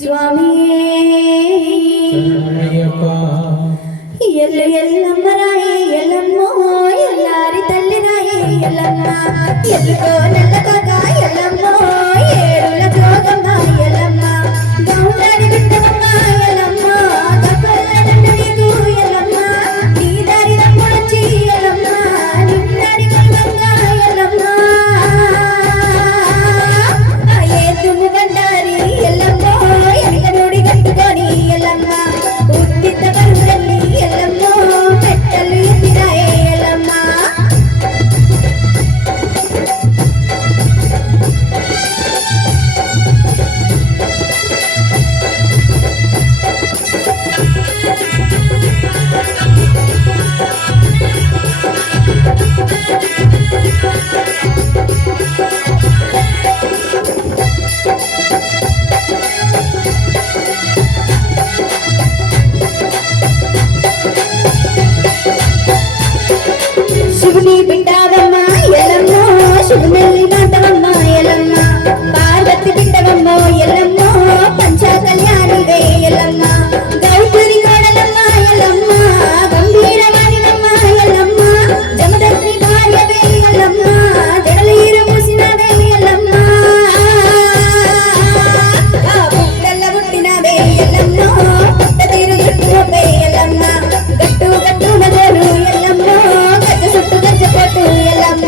స్వామియే ఎల్లు ఎల్లమ్మరాయే ఎల్లమ్మో ఎల్లారి తల్లిరాయే ఎల్లమ్మ ఎల్లుకో నెల్లకోగా ఎల్లమ్మో ఏడుల జోగమ్మ ఎల్లమ్మ గౌండాడి బిడ్డమ్మ ఎల్లమ్మ తప్పల్లడండు నీకు ఎల్లమ్మ నీ దారి నమ్ముడొచ్చి ఎల్లమ్మ నిన్నడి గల్గంగ ఎల్లమ్మ ఏతుము గండారి ఎల్లమ్మో ఎనకనోడి కట్టుకొని ఎల్లమ్మ ఉత్తిత కరుదల్లి ఎల్లమ్మో పెట్టలు ఎత్తినాయే ఎల్లమ్మ శివుని బిడ్డవమ్మ ఎల్లమ్మో శివుని నాటవమ్మ ఎల్లమ్మ పార్వతి బిడ్డవమ్మ ఎల్లమ్మో పంచ కళ్యాణివే ఎల్లమ్మ గౌతురి కోడలమ్మ ఎల్లమ్మ గంభీరవాణివమ్మ ఎల్లమ్మ జమదగ్ని భార్యవే ఎల్లమ్మ జడలీరు మూసినవే ఎల్లమ్మ పుట్టల్ల పుట్టినవే ఎల్లమ్మో పుట్ట తీరు జుట్టువే ఎల్లమ్మ గట్టు గట్టు నజరు ఎల్లమ్మో గజ్జ సుట్టు గజ్జ పోటు ఎల్లమ్మ